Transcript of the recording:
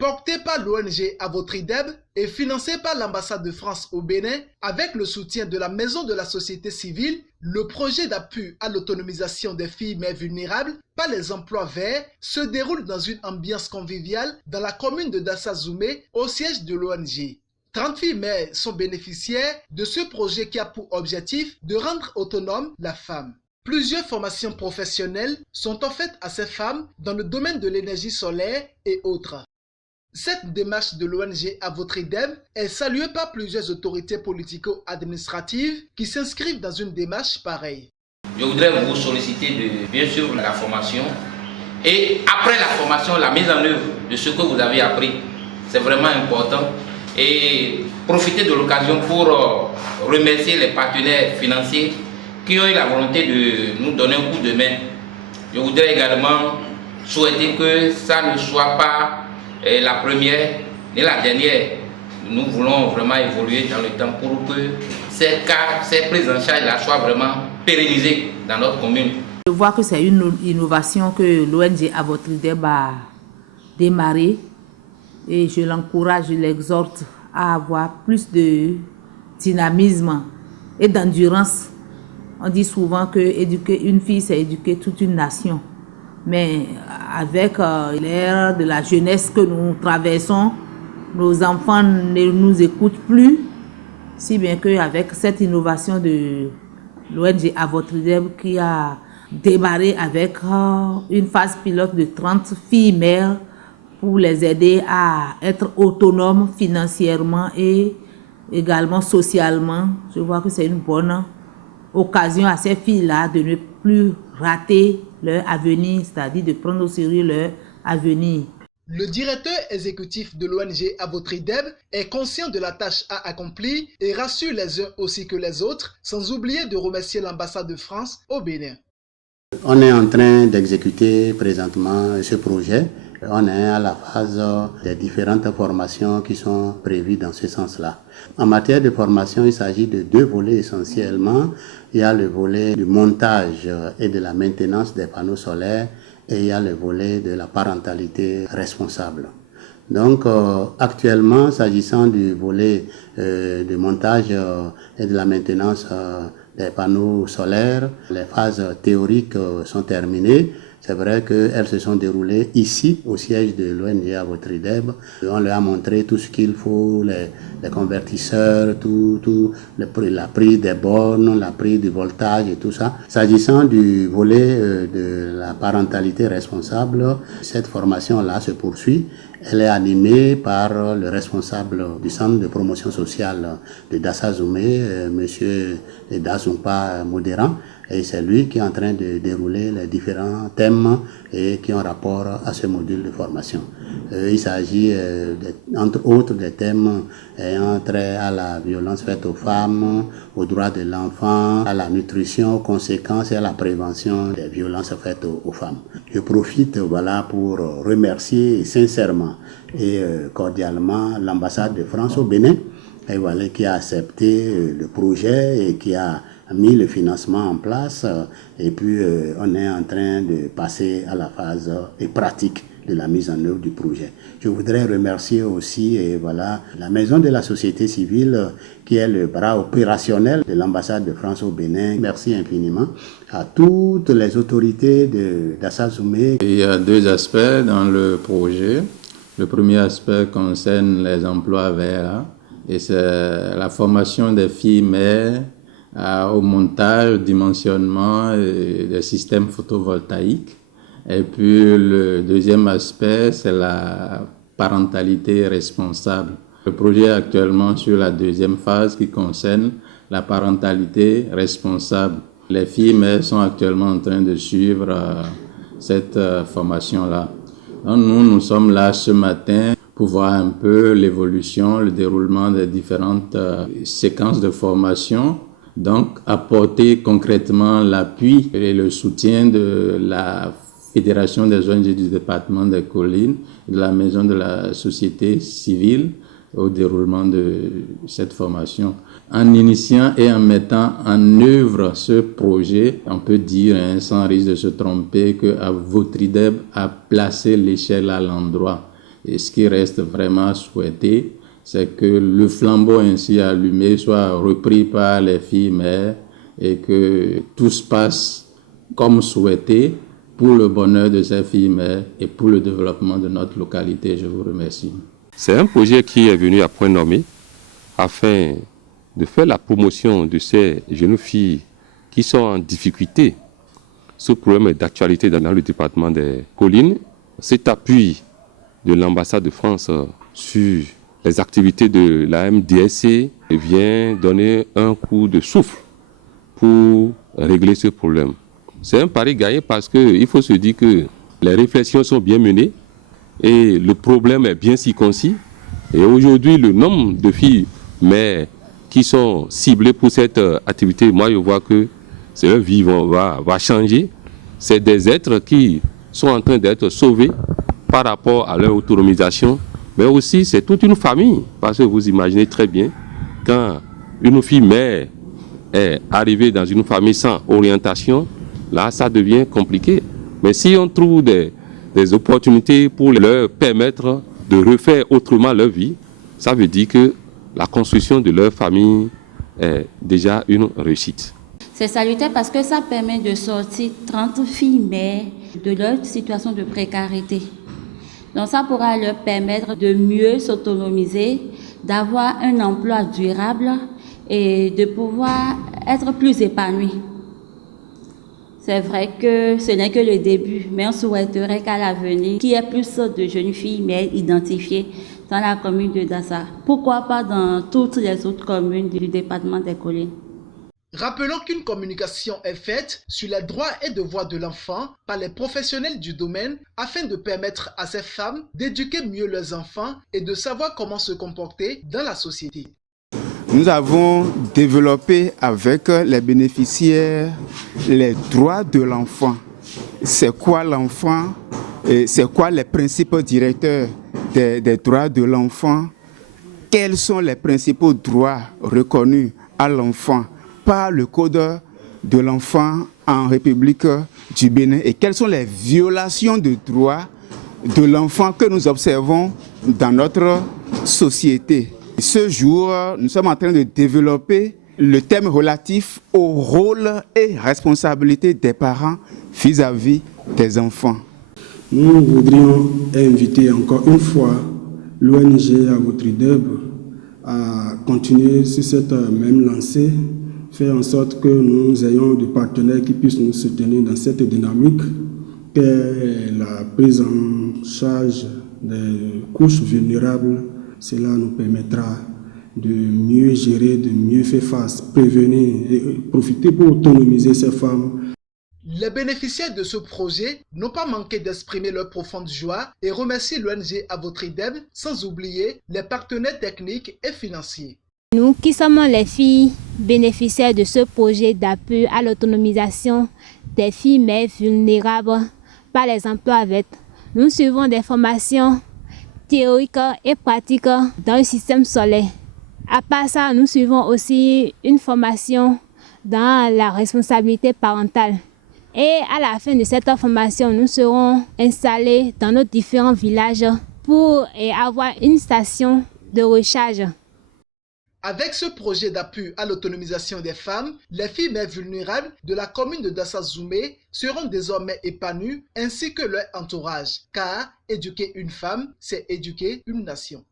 Porté par l'ONG Avotrideb et financé par l'ambassade de France au Bénin, avec le soutien de la Maison de la Société Civile, le projet d'appui à l'autonomisation des filles mères vulnérables par les emplois verts se déroule dans une ambiance conviviale dans la commune de Dassazoumé, au siège de l'ONG. 30 filles mères sont bénéficiaires de ce projet qui a pour objectif de rendre autonome la femme. Plusieurs formations professionnelles sont offertes à ces femmes dans le domaine de l'énergie solaire et autres. Cette démarche de l'ONG Avotrideb est saluée par plusieurs autorités politico-administratives qui s'inscrivent dans une démarche pareille. Je voudrais vous solliciter de bien sûr la formation et après la formation, la mise en œuvre de ce que vous avez appris. C'est vraiment important et profiter de l'occasion pour remercier les partenaires financiers qui ont eu la volonté de nous donner un coup de main. Je voudrais également souhaiter que ça ne soit pas la première et la dernière. Nous voulons vraiment évoluer dans le temps pour que ces cas, ces prises en charge là soient vraiment pérennisées dans notre commune. Je vois que c'est une innovation que l'ONG Avotrideb a démarré et je l'encourage, je l'exhorte à avoir plus de dynamisme et d'endurance. On dit souvent que éduquer une fille, c'est éduquer toute une nation. Mais avec l'ère de la jeunesse que nous traversons, nos enfants ne nous écoutent plus, si bien qu'avec cette innovation de l'ONG Avotrideb qui a démarré avec une phase pilote de 30 filles mères pour les aider à être autonomes financièrement et également socialement, je vois que c'est une bonne occasion à ces filles-là de ne plus rater leur avenir, c'est-à-dire de prendre au sérieux leur avenir. Le directeur exécutif de l'ONG Avotrideb est conscient de la tâche à accomplir et rassure les uns aussi que les autres, sans oublier de remercier l'ambassade de France au Bénin. On est en train d'exécuter présentement ce projet. On est à la phase des différentes formations qui sont prévues dans ce sens-là. En matière de formation, il s'agit de deux volets essentiellement. Il y a le volet du montage et de la maintenance des panneaux solaires et il y a le volet de la parentalité responsable. Donc actuellement, s'agissant du volet du montage et de la maintenance des panneaux solaires, les phases théoriques sont terminées. C'est vrai qu'elles se sont déroulées ici, au siège de l'ONG Avotrideb. On leur a montré tout ce qu'il faut, les convertisseurs, la prise des bornes, la prise du voltage et tout ça. S'agissant du volet de la parentalité responsable, cette formation-là se poursuit. Elle est animée par le responsable du centre de promotion sociale de Dassazoumé, monsieur Dazumpa Modéran. Et c'est lui qui est en train de dérouler les différents thèmes et qui ont rapport à ce module de formation. Il s'agit, entre autres, des thèmes ayant trait à la violence faite aux femmes, aux droits de l'enfant, à la nutrition, aux conséquences et à la prévention des violences faites aux femmes. Je profite pour remercier sincèrement et cordialement l'ambassade de France au Bénin qui a accepté le projet et qui a mis le financement en place et puis on est en train de passer à la phase pratique de la mise en œuvre du projet. Je voudrais remercier aussi la Maison de la Société Civile qui est le bras opérationnel de l'ambassade de France au Bénin. Merci infiniment à toutes les autorités de Dassazoumé. Il y a deux aspects dans le projet. Le premier aspect concerne les emplois verts et c'est la formation des filles mères au montage, au dimensionnement des systèmes photovoltaïques. Et puis le deuxième aspect, c'est la parentalité responsable. Le projet est actuellement sur la deuxième phase qui concerne la parentalité responsable. Les filles mères sont actuellement en train de suivre cette formation-là. Donc nous sommes là ce matin pour voir un peu l'évolution, le déroulement des différentes séquences de formation. Donc, apporter concrètement l'appui et le soutien de la Fédération des ONG du département des Collines, de la Maison de la Société Civile au déroulement de cette formation. En initiant et en mettant en œuvre ce projet, on peut dire, sans risque de se tromper, que Avotrideb a placé l'échelle à l'endroit. Et ce qui reste vraiment à souhaiter, c'est que le flambeau ainsi allumé soit repris par les filles mères et que tout se passe comme souhaité pour le bonheur de ces filles mères et pour le développement de notre localité. Je vous remercie. C'est un projet qui est venu à point nommé afin de faire la promotion de ces jeunes filles qui sont en difficulté. Ce problème est d'actualité dans le département des Collines. Cet appui de l'ambassade de France sur les activités de la MDSC vient donner un coup de souffle pour régler ce problème. C'est un pari gagné parce qu'il faut se dire que les réflexions sont bien menées et le problème est bien circoncis. Et aujourd'hui, le nombre de filles mais qui sont ciblées pour cette activité, moi je vois que leur vie va changer. C'est des êtres qui sont en train d'être sauvés par rapport à leur autonomisation, mais aussi c'est toute une famille, parce que vous imaginez très bien, quand une fille mère est arrivée dans une famille sans orientation, là ça devient compliqué. Mais si on trouve des opportunités pour leur permettre de refaire autrement leur vie, ça veut dire que la construction de leur famille est déjà une réussite. C'est salutaire parce que ça permet de sortir 30 filles mères de leur situation de précarité. Donc ça pourra leur permettre de mieux s'autonomiser, d'avoir un emploi durable et de pouvoir être plus épanouies. C'est vrai que ce n'est que le début, mais on souhaiterait qu'à l'avenir, qu'il y ait plus de jeunes filles mères identifiées dans la commune de Dassa. Pourquoi pas dans toutes les autres communes du département des Collines. Rappelons qu'une communication est faite sur les droits et devoirs de l'enfant par les professionnels du domaine afin de permettre à ces femmes d'éduquer mieux leurs enfants et de savoir comment se comporter dans la société. Nous avons développé avec les bénéficiaires les droits de l'enfant. C'est quoi l'enfant? C'est quoi les principes directeurs des droits de l'enfant? Quels sont les principaux droits reconnus à l'enfant par le Code de l'enfant en République du Bénin et quelles sont les violations de droits de l'enfant que nous observons dans notre société. Ce jour, nous sommes en train de développer le thème relatif au rôle et responsabilité des parents vis-à-vis des enfants. Nous voudrions inviter encore une fois l'ONG Avotrideb à continuer sur cette même lancée, faire en sorte que nous ayons des partenaires qui puissent nous soutenir dans cette dynamique, qu'est la prise en charge des couches vulnérables. Cela nous permettra de mieux gérer, de mieux faire face, prévenir et profiter pour autonomiser ces femmes. Les bénéficiaires de ce projet n'ont pas manqué d'exprimer leur profonde joie et remercier l'ONG Avotrideb, sans oublier les partenaires techniques et financiers. Nous qui sommes les filles bénéficiaires de ce projet d'appui à l'autonomisation des filles mères vulnérables par les emplois avec, nous suivons des formations théoriques et pratiques dans le système solaire. À part ça, nous suivons aussi une formation dans la responsabilité parentale. Et à la fin de cette formation, nous serons installés dans nos différents villages pour avoir une station de recharge. Avec ce projet d'appui à l'autonomisation des femmes, les filles mères vulnérables de la commune de Dassa-Zoumé seront désormais épanouies ainsi que leur entourage, car éduquer une femme, c'est éduquer une nation.